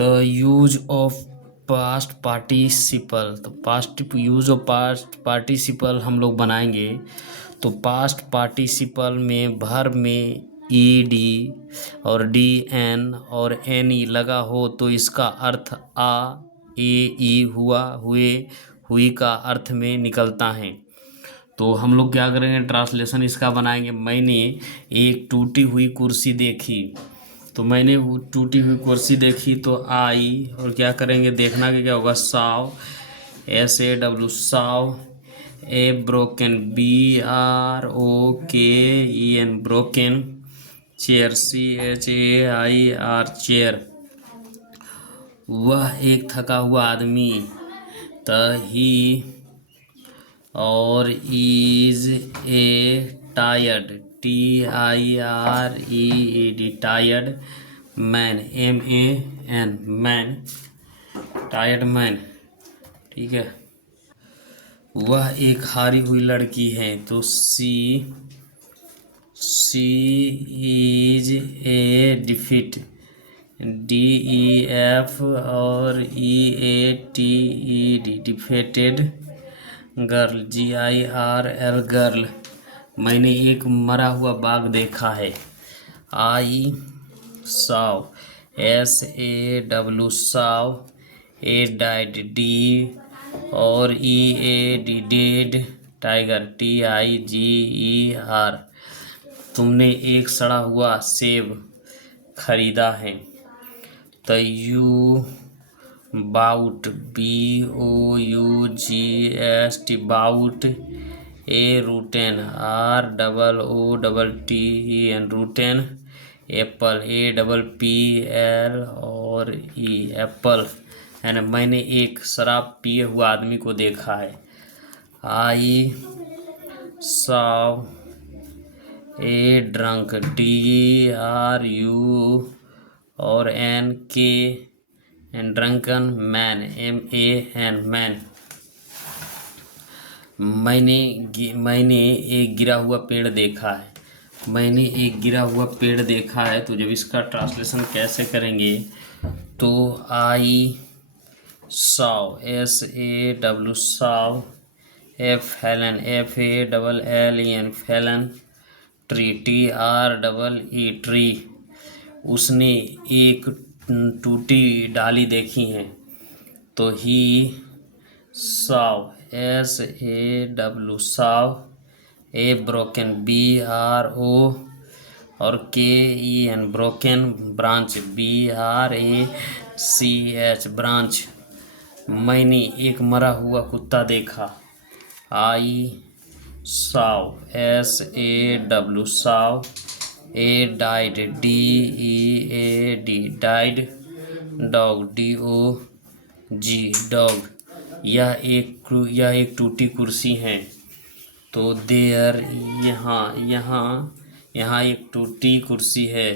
The use of past participle. तो past use of past participle हम लोग बनाएंगे। तो पास्ट पार्टिसिपल में वर्ब में ई डी और डी एन और एन ई लगा हो तो इसका अर्थ आ ए ई हुआ हुए हुई का अर्थ में निकलता है। तो हम लोग क्या करेंगे, ट्रांसलेशन इसका बनाएंगे। मैंने एक टूटी हुई कुर्सी देखी। तो मैंने वो टूटी हुई कुर्सी देखी तो आई, और क्या करेंगे, देखना कि क्या होगा, saw, S A W saw, a broken B R O K E N broken, chair C H A I R chair. वह एक थका हुआ आदमी त ही और is a tired T I R E E D tired man M A N man, tired man. ठीक है। वह एक हारी हुई लड़की है तो she is a defeat D E F और E A T E D defeated girl G I R L girl. मैंने एक मरा हुआ बाघ देखा है। I saw S A W saw, a died D और E A D dead tiger T I G E R. तुमने एक सड़ा हुआ सेब खरीदा है। The you bought B O U G S T bought a rotten R double O double T E N rotten apple A double P L और ई Apple. यानी मैंने एक शराब पिए हुआ आदमी को देखा है। I saw a drunk D R U और N K and drunken man M A N man. मैंने एक गिरा हुआ पेड़ देखा है। मैंने एक गिरा हुआ पेड़ देखा है। तो जब इसका ट्रांसलेशन कैसे करेंगे, तो I saw S A W saw, F fallen F A double L E N fallen, tree T R double E tree. उसने एक टूटी डाली देखी है। तो he saw S A W saw, a broken B R O और K E N broken branch B R A C H branch. मैंने एक मरा हुआ कुत्ता देखा। I saw S A W saw, a died D E A D died, dog D O G dog. यह एक टूटी कुर्सी है। तो देयर यहाँ एक टूटी कुर्सी है।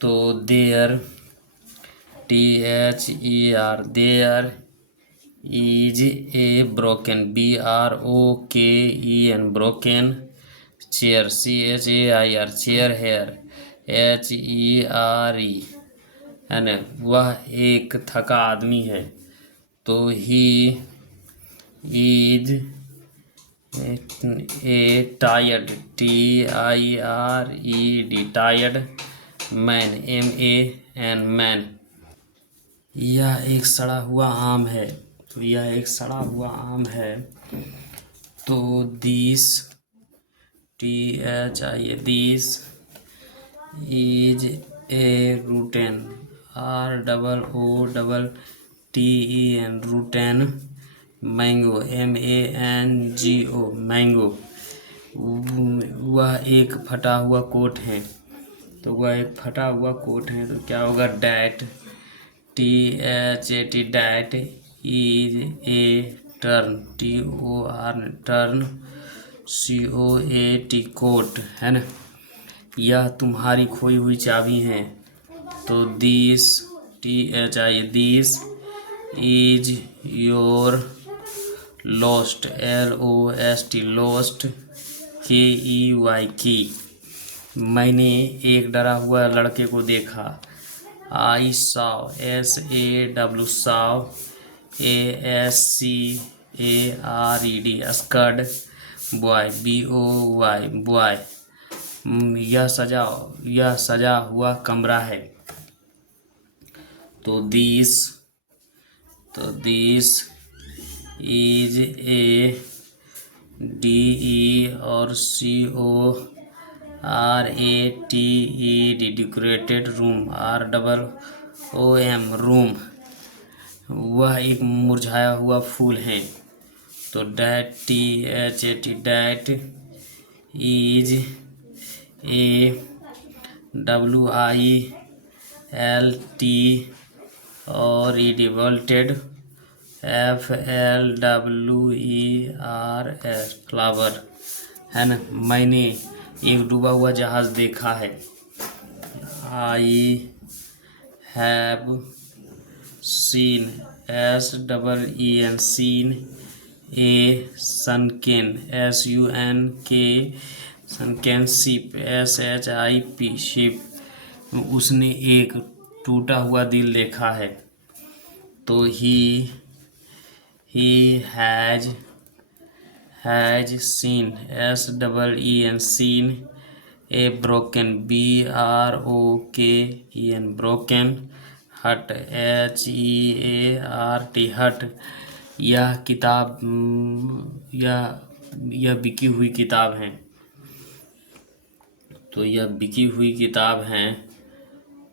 तो there T H E R there is a broken B R O K E N broken chair C H A I R chair here H E R E यानी वह एक थका आदमी है। तो he is a tired T I R E D tired man M A N man. यह एक सड़ा हुआ आम है। तो यह एक सड़ा हुआ आम है। तो this T H I this is a rotten R double O double T E N rotten mango M A N G O mango. वह एक फटा हुआ कोट है। तो वह एक फटा हुआ कोट है। तो क्या होगा, that T H A T that is a turn T O R turn C O A T coat है ना। यह तुम्हारी खोई हुई चाबी है। तो this T H I this is your lost L O S T lost K E Y की। मैंने एक डरा हुआ लड़के को देखा। I saw, SAW, saw, ASCARED, scud, boy, BOY, boy। यह सजा हुआ कमरा है। तो दिस इज ए DE और CORATED decorated room, ROOM room. वह एक मुरझाया हुआ फूल है। तो THAT that is A WILT और रिवोल्टेड FLWERS फ्लावर, है ना। मैंने एक डूबा हुआ जहाज देखा है। I have seen, SEEN, seen, a sunken, sunken ship, SHIP ship। उसने एक टूटा हुआ दिल देखा है। तो he has seen, SEEN, seen, a broken, BROKEN, broken hut, HEART, hut। यह बिकी हुई किताब है। तो यह बिकी हुई किताब है,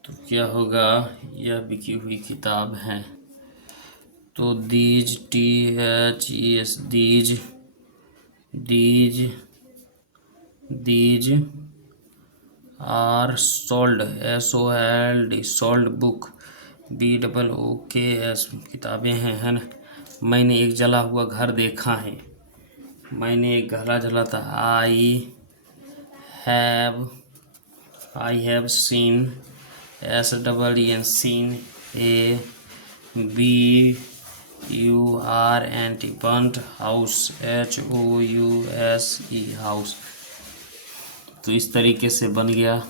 तो क्या होगा, यह बिकी हुई किताब है। तो these, THES, these are sold, SOLD, sold book, BOOKS, किताबें हैं, है ना। मैंने एक जला हुआ घर देखा है। मैंने एक घर जला था। I have seen, SEEN, seen, a BURNT, burnt house, HOUSE, house। तो इस तरीके से बन गया